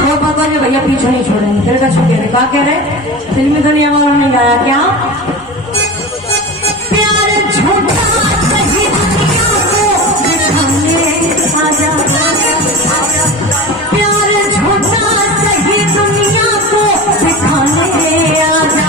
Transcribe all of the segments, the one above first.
वो पता नहीं भैया पीछे नहीं छोड़ेंगे। फिर का छुके क्या कह रहे फिल्मी दुनिया वालों ने गाया क्या प्यार झूठा सही दुनिया को दिखाने आजा प्यार झूठा सही दुनिया को दिखाने आजा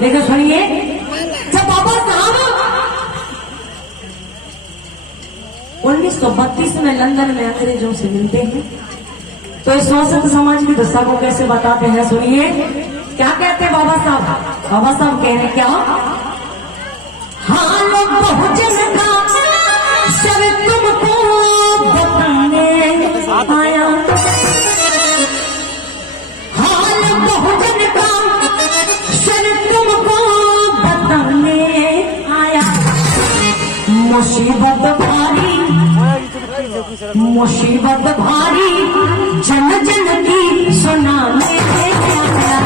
देखो सुनिए जब बाबा साहब 1932 में लंदन में अंग्रेजों से मिलते हैं तो इस वसत समाज की दशा को कैसे बताते हैं सुनिए क्या कहते हैं बाबा साहब कह रहे क्या हाँ लोग बहुजन का सर तुमको बताने आया बहुजन का सर तुमको बताने आया मुसीबत भारी जन जन की सुनाने आया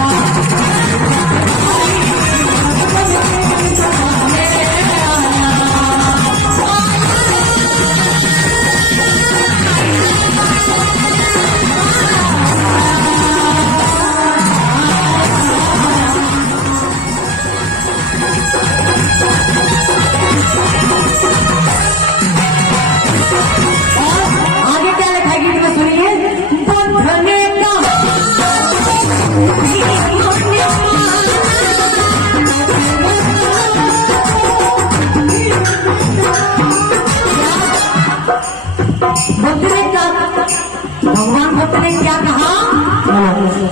भगवान बुद्ध ने क्या कहा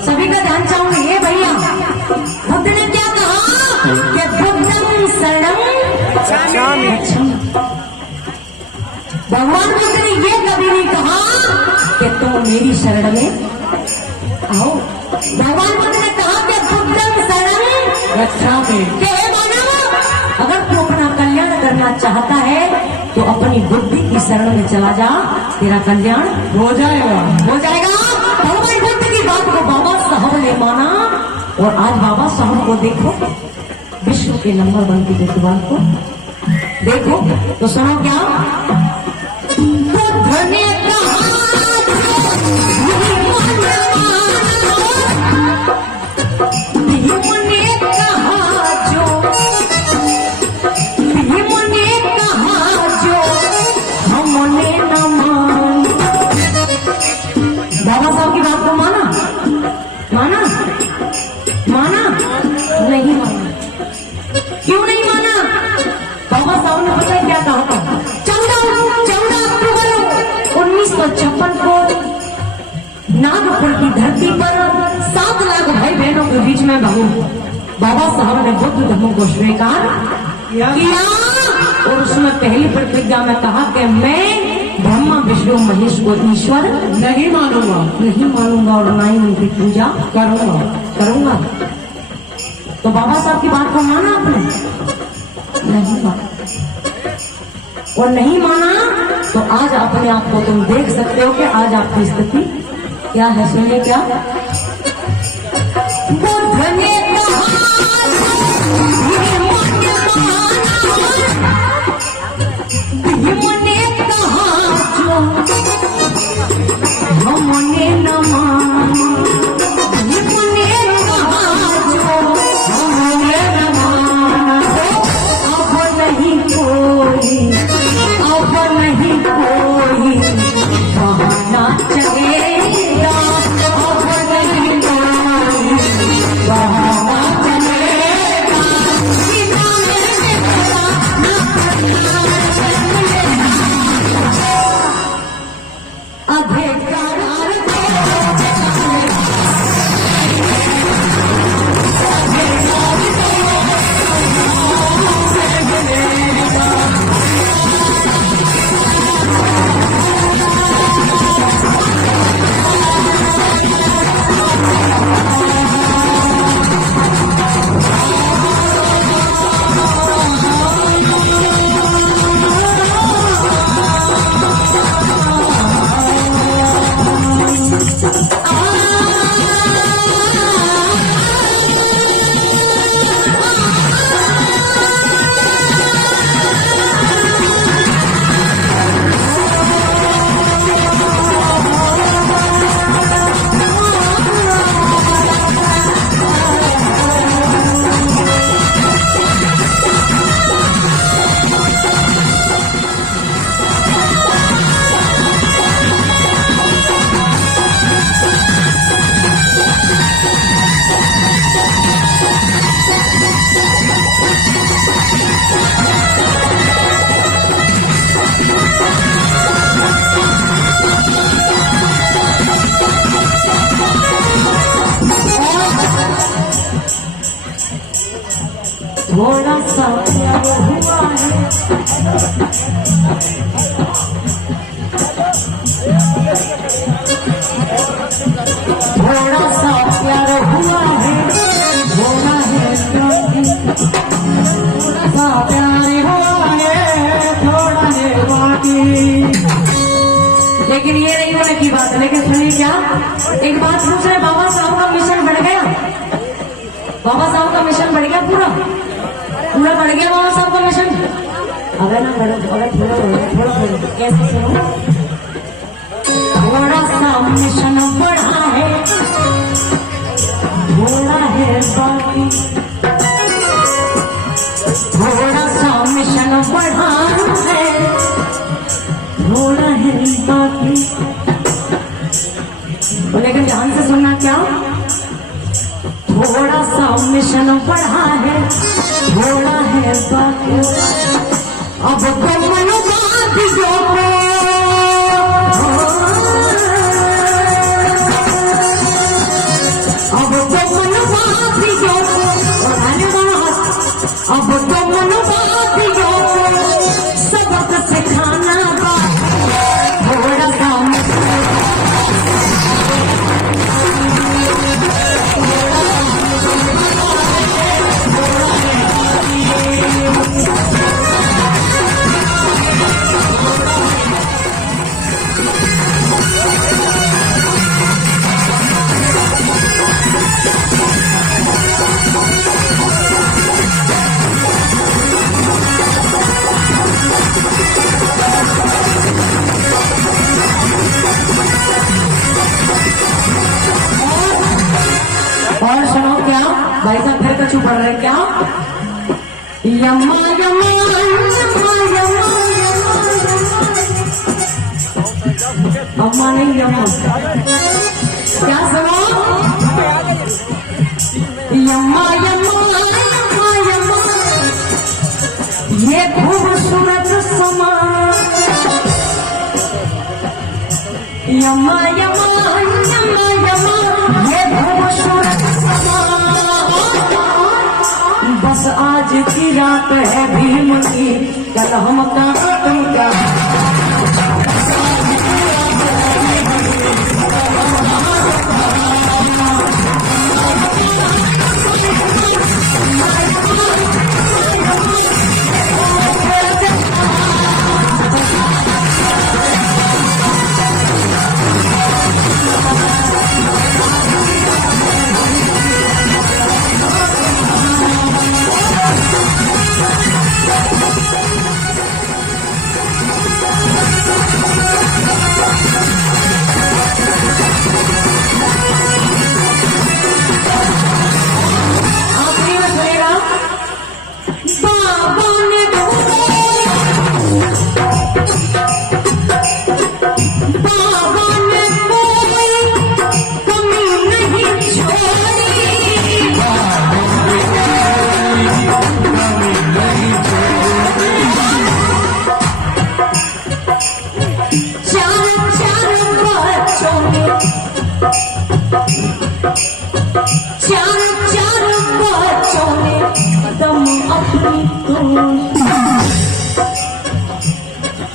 सभी का ध्यान चाहूंगी ये भैया बुद्ध ने क्या कहा कि बुद्धं शरणं गच्छामि भगवान बुद्ध ने ये कभी नहीं कहा कि तुम मेरी शरण में आओ भगवान बुद्ध ने कहा कि बुद्धं शरणं गच्छामि अगर तू अपना कल्याण करना चाहता है तो अपनी बुद्धि की शरण में चला जा तेरा कल्याण हो जाएगा भगवान बुद्ध की बात को बाबा साहब ने माना और आज बाबा साहब को देखो विश्व के नंबर 1 की प्रतिभा को देखो तो सुनो क्या बुद्ध ने कहा बाबा साहब की बात को माना नहीं माना क्यों नहीं माना बाबा साहब ने पता क्या कहा था 14 अक्टूबर 1956 को नागपुर की धरती पर 7 लाख भाई बहनों के बीच में बाबा साहब ने बुद्ध धर्म को स्वीकार किया और उसमें पहली प्रतिज्ञा में कहा कि मैं ब्रह्मा विष्णु महेश को ईश्वर नहीं मानूंगा और ना ही उनकी पूजा करूंगा तो बाबा साहब की बात को माना आपने नहीं माना और नहीं माना तो आज अपने आप को तुम देख सकते हो कि आज आपकी स्थिति क्या है सुनिए क्या बुद्ध ने हमने न माना अब नहीं कोई बहाना चलेगा अब नहीं थोड़ा सा प्यार हुआ है, थोड़ा सा प्यार हुआ है, थोड़ा है थोड़ा सा प्यार हुआ है, थोड़ा है बाकी। लेकिन ये नहीं होने की बात है। लेकिन सुनिए क्या, एक बात पूछ रहे, बाबा साहब का मिशन बढ़ गया, बाबा साहब का मिशन बढ़ गया, पूरा पूरा बढ़ गया बाबा साहब का मिशन। अगर ना बढ़ो, अगर थोड़ा कैसे सुनो, थोड़ा सा मिशन बढ़ा है, थोड़ा है बाकी, थोड़ा सा मिशन बढ़ा है, थोड़ा है बाकी। लेकिन ध्यान से सुनना, क्या थोड़ा सा मिशन बढ़ा है, थोड़ा है बाकी। अब कमल बातियों को, अब कमल बातियों को, अब कमल बातियों को सबक सिखाना बाकी। थोड़ा सा और सुनो, क्या भाई साहब फिर कछु पढ़ रहे क्या, यम्मा यम्मा यम्मा यम्मा, अम्मा नहीं यम्मा, क्या सुनो, यम्मा यम्मा यम्मा यम्मा, ये खूबसूरत समा, यम्मा यम्मा यम्मा यम्मा, ये खूबसूरत समा। बस आज की रात है भीम की, कल हम कहाँ तुम क्या।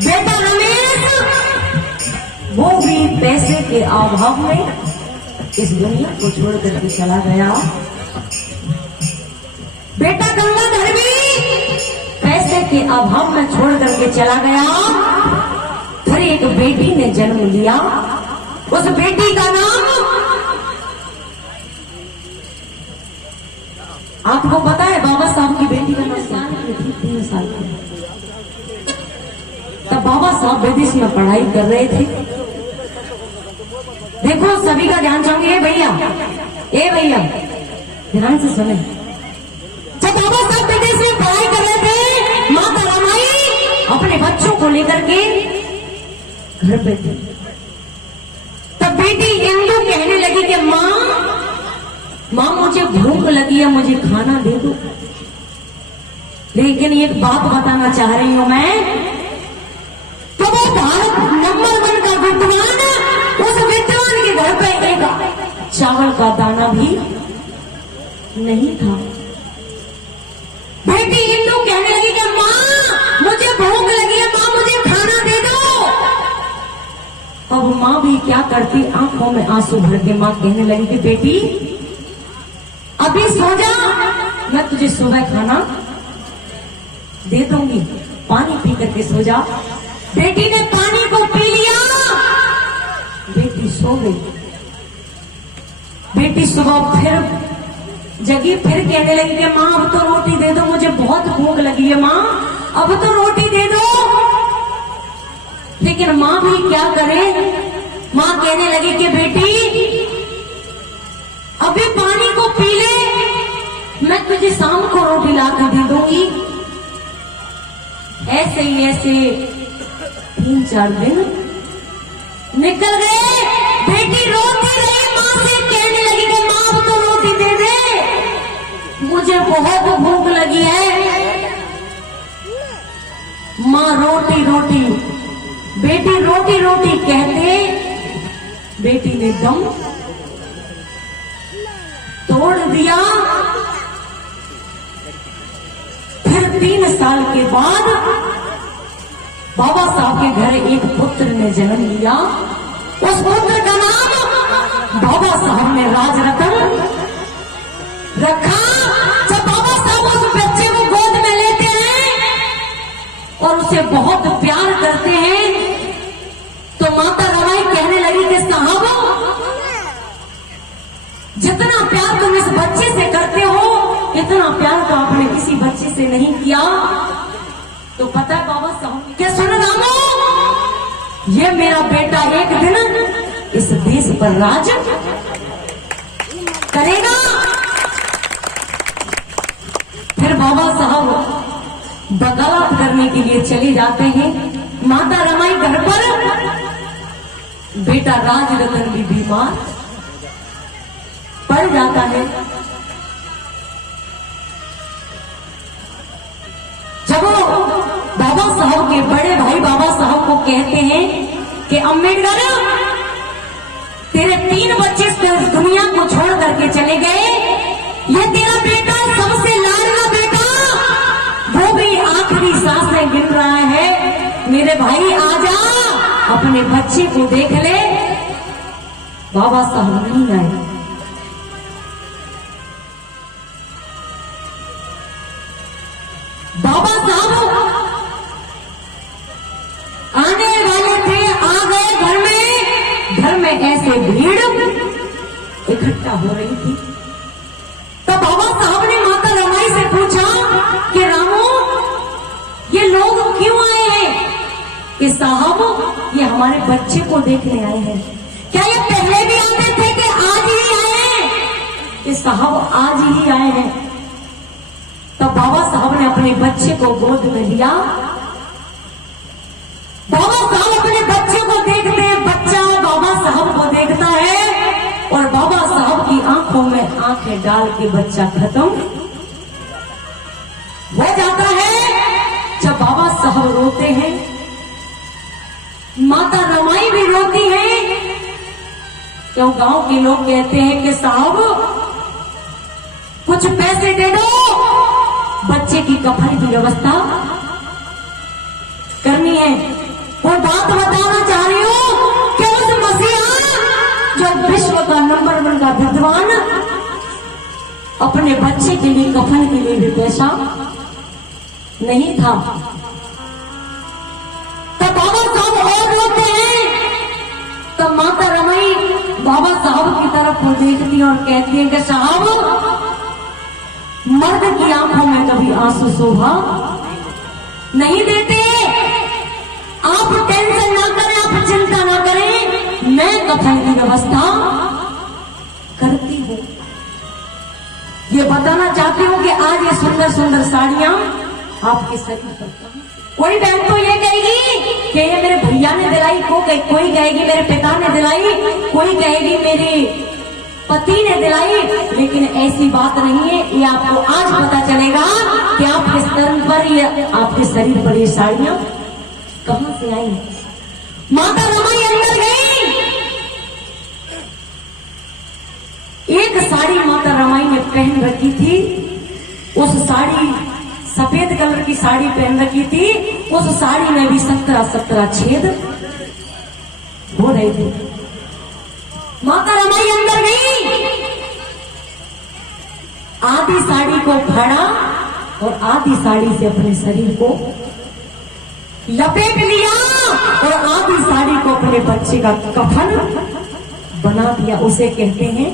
बेटा रमेश वो भी पैसे के अभाव में इस दुनिया को छोड़ करके चला गया। बेटा गंगाधर भी पैसे के अभाव में छोड़ करके चला गया। फिर एक बेटी ने जन्म लिया। उस बेटी का नाम आपको पता है? बाबा साहब की बेटी का नाम 3 साल की। तब बाबा साहब विदेश में पढ़ाई कर रहे थे। देखो सभी का ध्यान चाहूंगी। भैया ध्यान से सुने। जब बाबा साहब विदेश में पढ़ाई कर रहे थे, माता रामाई अपने बच्चों को लेकर के घर पे थे। तब बेटी इंदु कहने लगी कि माँ मुझे भूख लगी है, मुझे खाना दे दो। लेकिन एक बात बताना चाह रही हूं मैं, तो वो भारत नंबर 1 का विद्वान, उस विद्वान के घर पे एक चावल का दाना भी नहीं था। क्या करती, आंखों में आंसू भर के माँ कहने लगी कि बेटी अभी सो जा, मैं तुझे सुबह खाना दे दूंगी, पानी पी करके सो जा। बेटी ने पानी को पी लिया, बेटी सो गई। बेटी सुबह फिर जगी, फिर कहने लगी कि माँ अब तो रोटी दे दो, मुझे बहुत भूख लगी है माँ, अब तो रोटी दे दो। लेकिन माँ भी क्या करे, माँ कहने लगी कि बेटी अभी पानी को पी ले, मैं तुझे शाम को रोटी लाकर दे दूंगी। ऐसे ही ऐसे 3-4 दिन निकल गए। बेटी रोती रही, माँ से कहने लगी कि माँ अब तो रोटी दे दे, मुझे बहुत भूख लगी है। माँ रोटी रोटी, बेटी रोटी रोटी कहते बेटी ने दम तोड़ दिया। फिर 3 साल के बाद बाबा साहब के घर एक पुत्र ने जन्म लिया। उस पुत्र का नाम बाबा साहब ने राजरतन रखा। जब बाबा साहब उस बच्चे को गोद में लेते हैं और उसे बहुत प्यार करते हैं, तो माता रमाई कहने लगी कि साहब जितना प्यार तुम इस बच्चे से करते हो, इतना प्यार तो आपने किसी बच्चे से नहीं किया। तो पता है बाबा साहब क्या, सुन रामो, ये मेरा बेटा एक दिन इस देश पर राज करेगा। फिर बाबा साहब वकालत करने के लिए चले जाते हैं। माता रमाई घर पर, बेटा राजरतन भी बीमार पड़ जाता है। जब वो बाबा साहब के बड़े भाई बाबा साहब को कहते हैं कि अम्बेडकर तेरे 3 बच्चे इस दुनिया को छोड़ करके चले गए, ये तेरा बेटा सबसे लाडला बेटा, वो भी आखिरी सांसें गिन रहा है, मेरे भाई आजा अपने बच्चे को देख ले। बाबा साहब नहीं आए। बाबा साहब आने वाले थे, आ गए घर में। घर में ऐसे भीड़ इकट्ठा हो रही थी। तो बाबा साहब ने माता रमाई से पूछा कि रामू ये लोग क्यों आए हैं? कि साहब ये हमारे बच्चे को देखने आए हैं। क्या ये पहले भी आते थे कि आज ही आए हैं? कि साहब आज ही आए हैं। तो बाबा साहब ने अपने बच्चे को गोद में लिया। बाबा साहब अपने बच्चे को देखते हैं, बच्चा बाबा साहब को देखता है और बाबा साहब की आंखों में आंखें डाल के बच्चा खत्म हो जाता है। जब बाबा साहब रोते हैं, माता रमाई भी रोती है। क्यों गांव के लोग कहते हैं कि साहब कुछ पैसे दे दो, बच्चे की कफन की व्यवस्था करनी है। वो बात बताना चाह रही हूं कि उस मसीहा जो विश्व का नंबर 1 का विद्वान, अपने बच्चे के लिए कफन के लिए भी पैसा नहीं था। तो बाबा साहब और रोते हैं। तो माता रमाई बाबा साहब की तरफ देखती और कहती है कि साहब मर्द की आंखों में कभी आंसू शोभा नहीं देते। आप टेंशन ना करें, आप चिंता ना करें, मैं कफन की व्यवस्था करती हूँ। ये बताना चाहती हूँ कि आज ये सुंदर सुंदर साड़ियां आपके शरीर पर। कोई बहन तो ये कहेगी कि ये मेरे भैया ने दिलाई, कोई कहेगी मेरे पिता ने दिलाई, कोई कहेगी मेरे पति ने दिलाई। लेकिन ऐसी बात नहीं है। ये आपको आज पता चलेगा कि आपके स्तर पर, ये आपके शरीर पर ये साड़ियां कहां से आई। माता रमाई अंदर गई। एक साड़ी माता रमाई ने पहन रखी थी। उस साड़ी, सफेद कलर की साड़ी पहन रखी थी। उस साड़ी में भी 17 छेद हो रहे थे। माता रमाई अंदर गई, आधी साड़ी को फाड़ा और आधी साड़ी से अपने शरीर को लपेट लिया और आधी साड़ी को अपने बच्चे का कफन बना दिया। उसे कहते हैं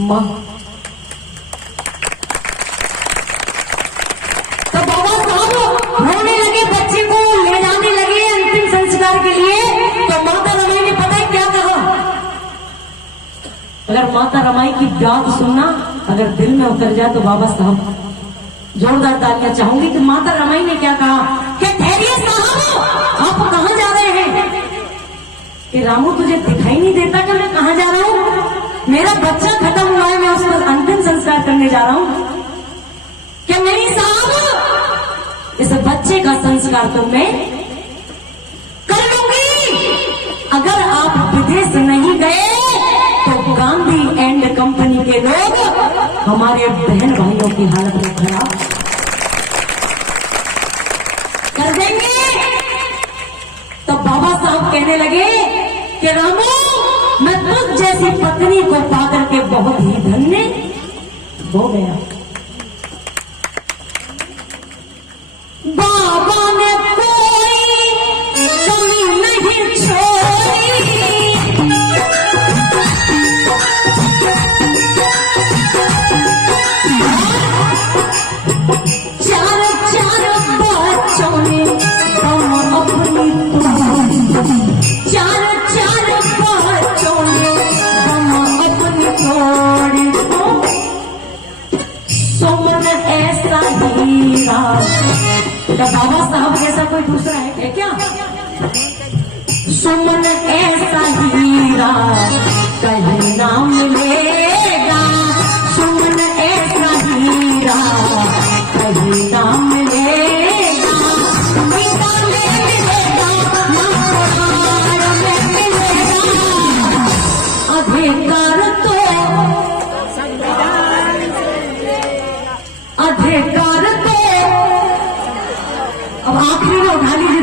मां। तो बाबा साहब रोने लगे, बच्चे को ले जाने लगे अंतिम संस्कार के लिए। तो माता रमाई ने पता है क्या कहा? अगर माता रमाई की बात सुनना अगर दिल में उतर जाए तो बाबा साहब जोरदार तालियां चाहूंगी कि माता रमाई ने क्या कहा कि ठहरिए साहब, आप कहां जा रहे हैं? कि रामू तुझे दिखाई नहीं देता कि मैं कहां जा रहा हूं? मेरा बच्चा खत्म हुआ है, मैं उसका अंतिम संस्कार करने जा रहा हूं। क्या नहीं साहब, इस बच्चे का संस्कार तो मैं कर लूंगी। अगर आप विदेश नहीं गए तो गांधी एंड कंपनी के लोग हमारे बहन भाइयों की हालत में खराब कर देंगे। तो बाबा साहब कहने लगे कि रामू, मैं तुझ जैसी पत्नी को पाकर के बहुत ही धन्य हो गया। बाबा ने कोई कमी नहीं छोड़ी, चार चार बच्चों ने हम अपनी चार चार बच्चों ने हम अपनी तोड़ी। सुमन ऐसा हीरा, क्या बाबा साहब जैसा कोई दूसरा है क्या? सुमन ऐसा हीरा कहीं ना मिलेगा, सुमन ऐसा हीरा कहीं ना मिलेगा। पिता में मिलेगा ना पहाड़ में मिलेगा, अधिकार तो अधिकार तो। अब आखिरी में उठा लीजिए